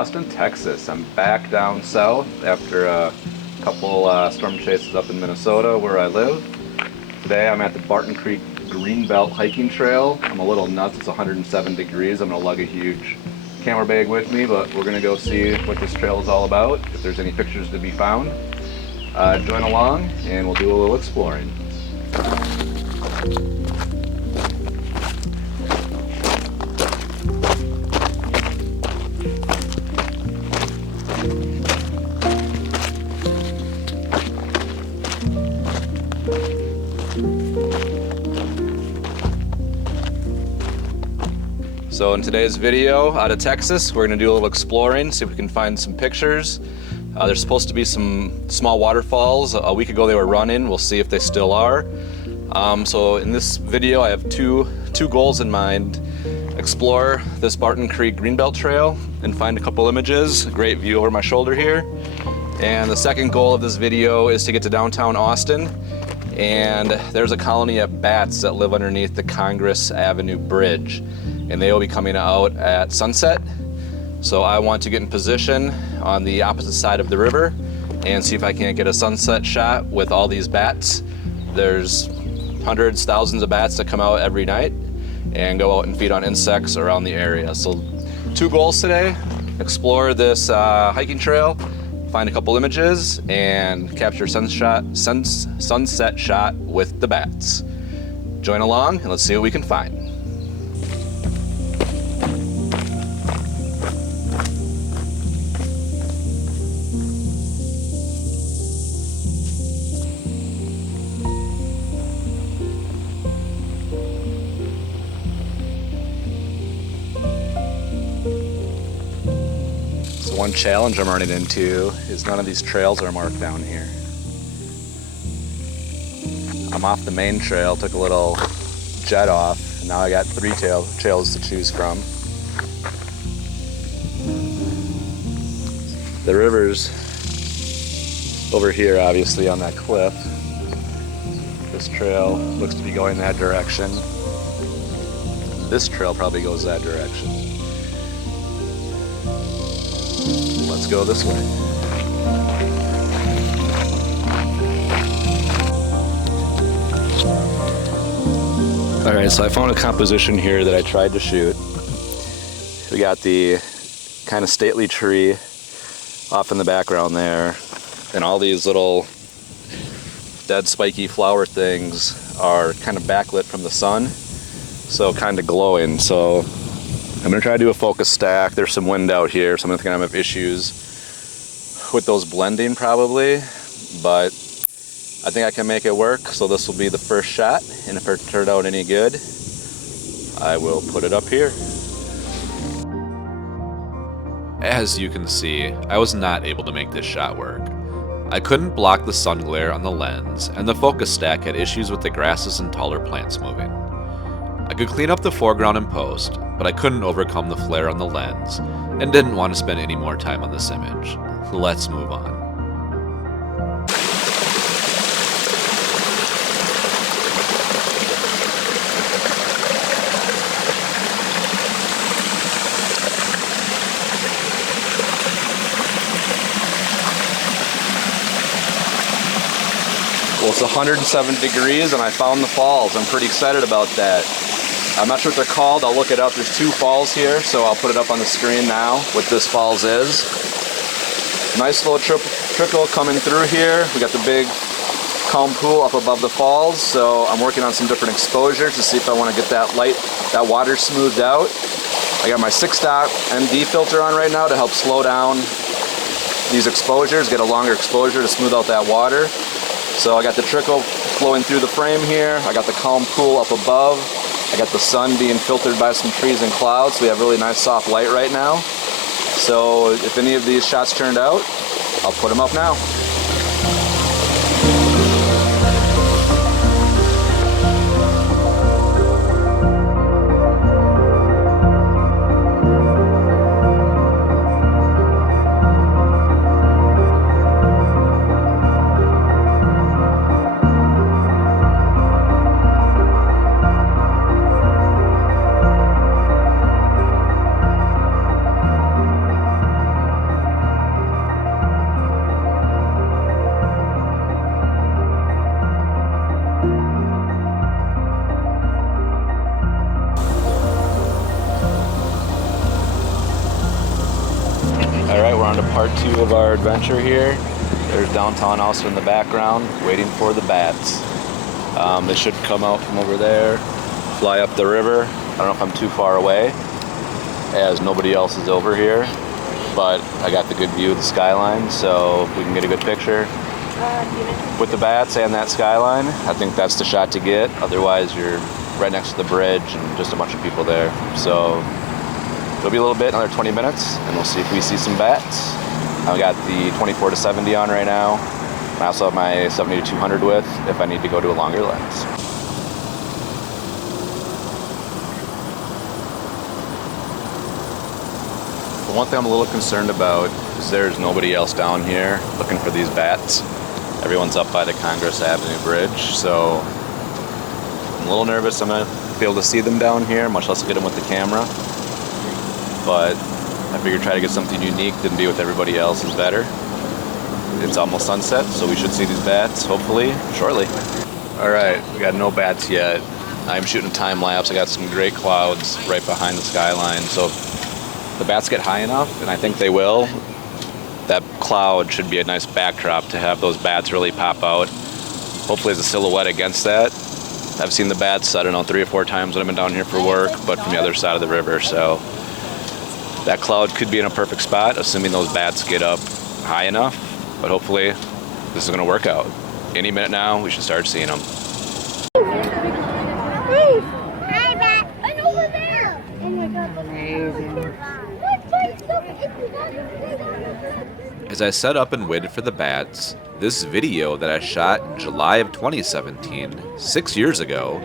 Austin, Texas. I'm back down south after a couple storm chases up in Minnesota where I live. Today I'm at the Barton Creek Greenbelt hiking trail. I'm a little nuts, it's 107 degrees. I'm gonna lug a huge camera bag with me, but we're gonna go see what this trail is all about, if there's any pictures to be found. Join along and we'll do a little exploring. So in today's video out of Texas, we're gonna do a little exploring, see if we can find some pictures. There's supposed to be some small waterfalls. A week ago they were running, we'll see if they still are. So in this video I have two goals in mind. Explore this Barton Creek Greenbelt Trail and find a couple images. Great view over my shoulder here. And the second goal of this video is to get to downtown Austin. And there's a colony of bats that live underneath the Congress Avenue bridge. And they will be coming out at sunset. So I want to get in position on the opposite side of the river and see if I can't get a sunset shot with all these bats. There's hundreds, thousands of bats that come out every night and go out and feed on insects around the area. So two goals today: explore this hiking trail, find a couple images, and capture sunset shot with the bats. Join along and let's see what we can find. One challenge I'm running into is none of these trails are marked down here. I'm off the main trail, took a little jet off, and now I got three trails to choose from. The river's over here, obviously, on that cliff. This trail looks to be going that direction. This trail probably goes that direction. Let's go this way. All right, so I found a composition here that I tried to shoot. We got the kind of stately tree off in the background there, and all these little dead spiky flower things are kind of backlit from the sun, so kind of glowing. So I'm gonna try to do a focus stack. There's some wind out here, so I'm gonna have issues with those blending probably, but I think I can make it work. So this will be the first shot, and if it turned out any good, I will put it up here. As you can see, I was not able to make this shot work. I couldn't block the sun glare on the lens, and the focus stack had issues with the grasses and taller plants moving. I could clean up the foreground in post, but I couldn't overcome the flare on the lens, and didn't want to spend any more time on this image. Let's move on. Well, it's 107 degrees and I found the falls. I'm pretty excited about that. I'm not sure what they're called. I'll look it up. There's two falls here, so I'll put it up on the screen now what this falls is. Nice little trickle coming through here. We got the big calm pool up above the falls, so I'm working on some different exposures to see if I want to get that water smoothed out. I got my 6-dot ND filter on right now to help slow down these exposures, get a longer exposure to smooth out that water. So I got the trickle flowing through the frame here. I got the calm pool up above. I got the sun being filtered by some trees and clouds, so we have really nice soft light right now. So if any of these shots turned out, I'll put them up now. on to part 2 of our adventure here. There's downtown Austin in the background, waiting for the bats. They should come out from over there, fly up the river. I don't know if I'm too far away, as nobody else is over here, but I got the good view of the skyline, so if we can get a good picture with the bats and that skyline, I think that's the shot to get. Otherwise, you're right next to the bridge and just a bunch of people there. So it'll be a little bit, another 20 minutes, and we'll see if we see some bats. I've got the 24-70 on right now. I also have my 70-200 with if I need to go to a longer lens. The one thing I'm a little concerned about is there's nobody else down here looking for these bats. Everyone's up by the Congress Avenue bridge, so I'm a little nervous I'm going to be able to see them down here, much less get them with the camera. But I figured try to get something unique than be with everybody else is better. It's almost sunset, so we should see these bats, hopefully, shortly. All right, we got no bats yet. I'm shooting a time lapse. I got some great clouds right behind the skyline, so if the bats get high enough, and I think they will, that cloud should be a nice backdrop to have those bats really pop out. Hopefully there's a silhouette against that. I've seen the bats, I don't know, 3 or 4 times when I've been down here for work, but from the other side of the river, so that cloud could be in a perfect spot, assuming those bats get up high enough, but hopefully this is gonna work out. Any minute now, we should start seeing them. Hey! Hi, bat! I'm over there! Oh my god, that's amazing. As I set up and waited for the bats, this video that I shot in July of 2017, 6 years ago,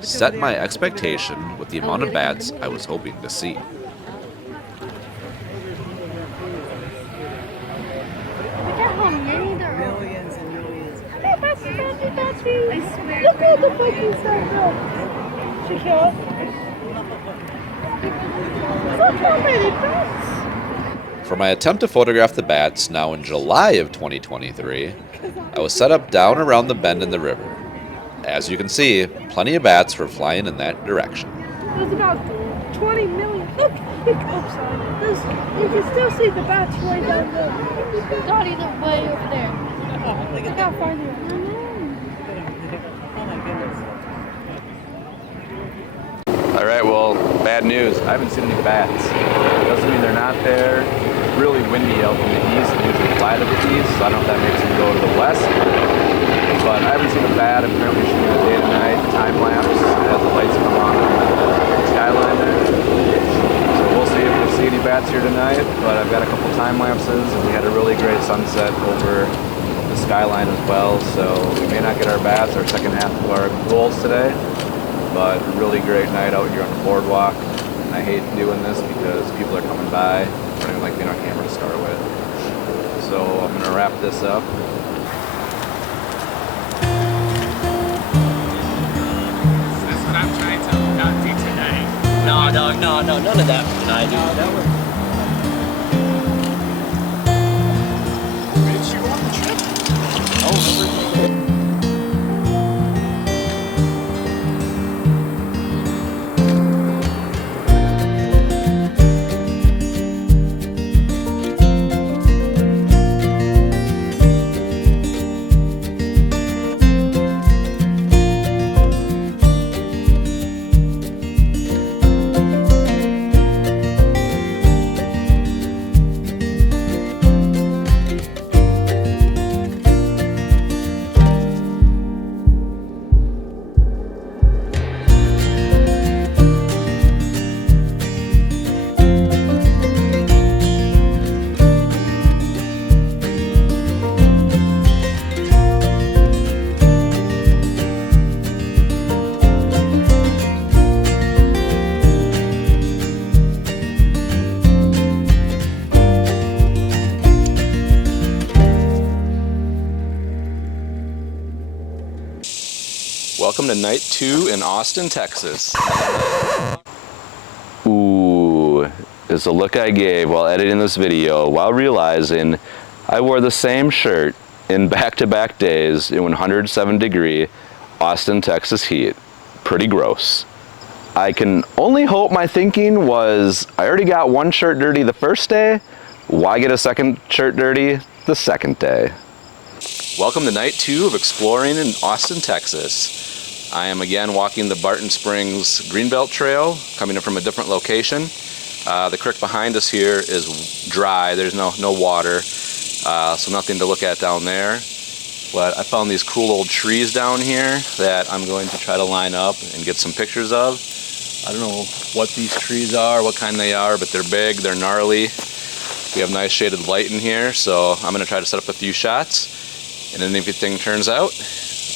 set my expectation with the amount of bats I was hoping to see. Look at how many there are. Millions and millions. Hey, Batsy. I swear. Look at the fucking stuff. Check it out. Look how many bats. For my attempt to photograph the bats, now in July of 2023, I was set up down around the bend in the river. As you can see, plenty of bats were flying in that direction. There's about 20 million. Look upside. You can still see the bats right down there. Dottie, they're way over there. Look how far they are. Oh my goodness. All right, well, bad news. I haven't seen any bats. Doesn't mean they're not there. It's really windy out in the east. They usually fly to the east, so I don't know if that makes them go to the west. But I haven't seen a bat. I'm currently shooting a day to night time lapse as the lights come on the skyline there. So we'll see if we see any bats here tonight. But I've got a couple time lapses, and we had a really great sunset over the skyline as well. So we may not get our bats, our second half of our goals today. But a really great night out here on the boardwalk. And I hate doing this because people are coming by. I don't even like being on camera to start with. So I'm gonna wrap this up. That's what I'm trying to not do tonight. No, dog, no, none of that for tonight, dude. That was... Did you on the trip? Oh, remember? Welcome to night 2 in Austin, Texas. Ooh, is the look I gave while editing this video while realizing I wore the same shirt in back-to-back days in 107-degree Austin, Texas heat. Pretty gross. I can only hope my thinking was I already got one shirt dirty the first day, Why get a second shirt dirty the second day? Welcome to night 2 of exploring in Austin, Texas. I am again walking the Barton Springs Greenbelt Trail, coming in from a different location. The creek behind us here is dry. There's no water, so nothing to look at down there. But I found these cool old trees down here that I'm going to try to line up and get some pictures of. I don't know what these trees are, what kind they are, but they're big, they're gnarly. We have nice shaded light in here, so I'm going to try to set up a few shots. And then if everything turns out,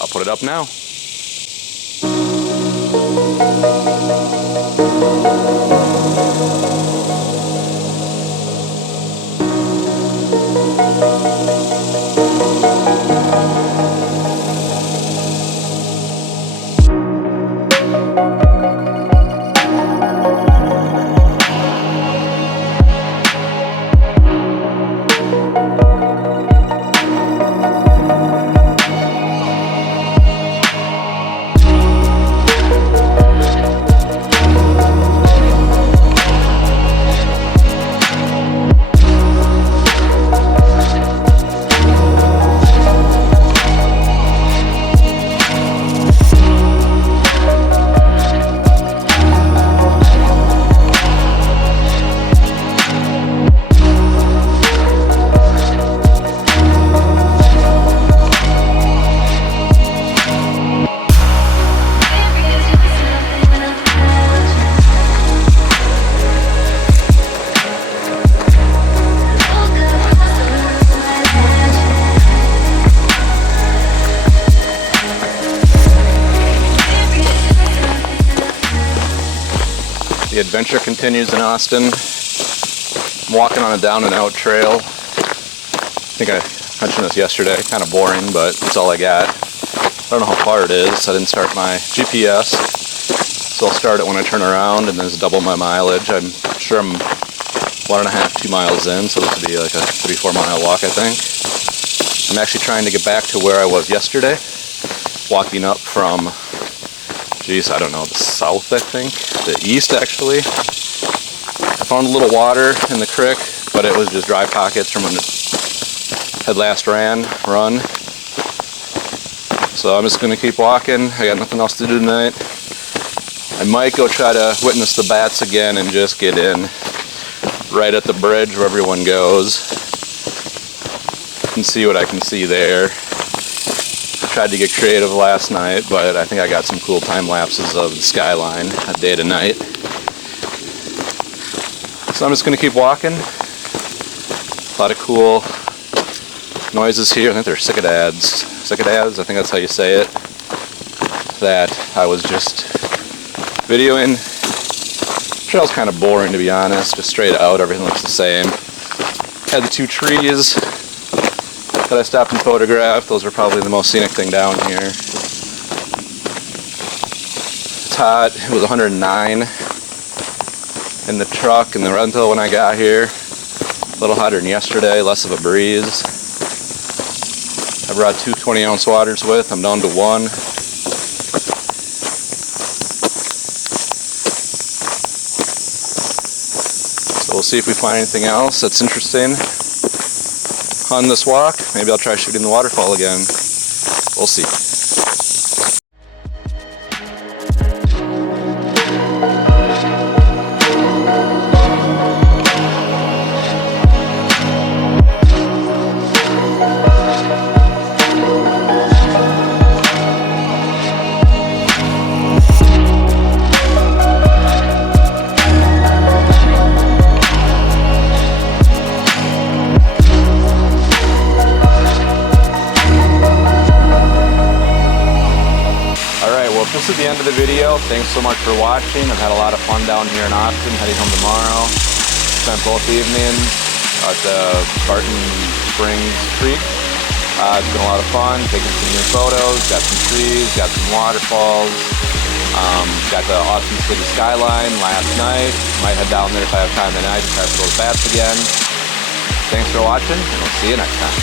I'll put it up now. The adventure continues in Austin. I'm walking on a down and out trail. I think I mentioned this yesterday, kind of boring, but it's all I got. I don't know how far it is. I didn't start my GPS, so I'll start it when I turn around and then it's double my mileage. I'm sure I'm 1.5, 2 miles in, so this would be like a 3-4 mile walk, I think. I'm actually trying to get back to where I was yesterday, walking up from, geez, I don't know, the south, I think, the east actually. I found a little water in the creek, but it was just dry pockets from when it had last run. So I'm just gonna keep walking. I got nothing else to do tonight. I might go try to witness the bats again and just get in right at the bridge where everyone goes and see what I can see there. I tried to get creative last night, but I think I got some cool time lapses of the skyline, day to night. So I'm just gonna keep walking. A lot of cool noises here. I think they're cicadas. Cicadas, I think that's how you say it. That I was just videoing. The trail's kind of boring, to be honest, just straight out, everything looks the same. Had the 2 trees that I stopped and photographed. Those are probably the most scenic thing down here. It's hot. It was 109 in the truck, in the rental when I got here. A little hotter than yesterday, less of a breeze. I brought 2 20-ounce waters with. I'm down to 1. So we'll see if we find anything else that's interesting on this walk. Maybe I'll try shooting the waterfall again. We'll see. This is the end of the video. Thanks so much for watching. I've had a lot of fun down here in Austin, heading home tomorrow. Spent both evenings at the Barton Springs Creek. It's been a lot of fun, taking some new photos, got some trees, got some waterfalls, got the Austin city skyline last night. Might head down there if I have time tonight to try for those bats again. Thanks for watching, and we'll see you next time.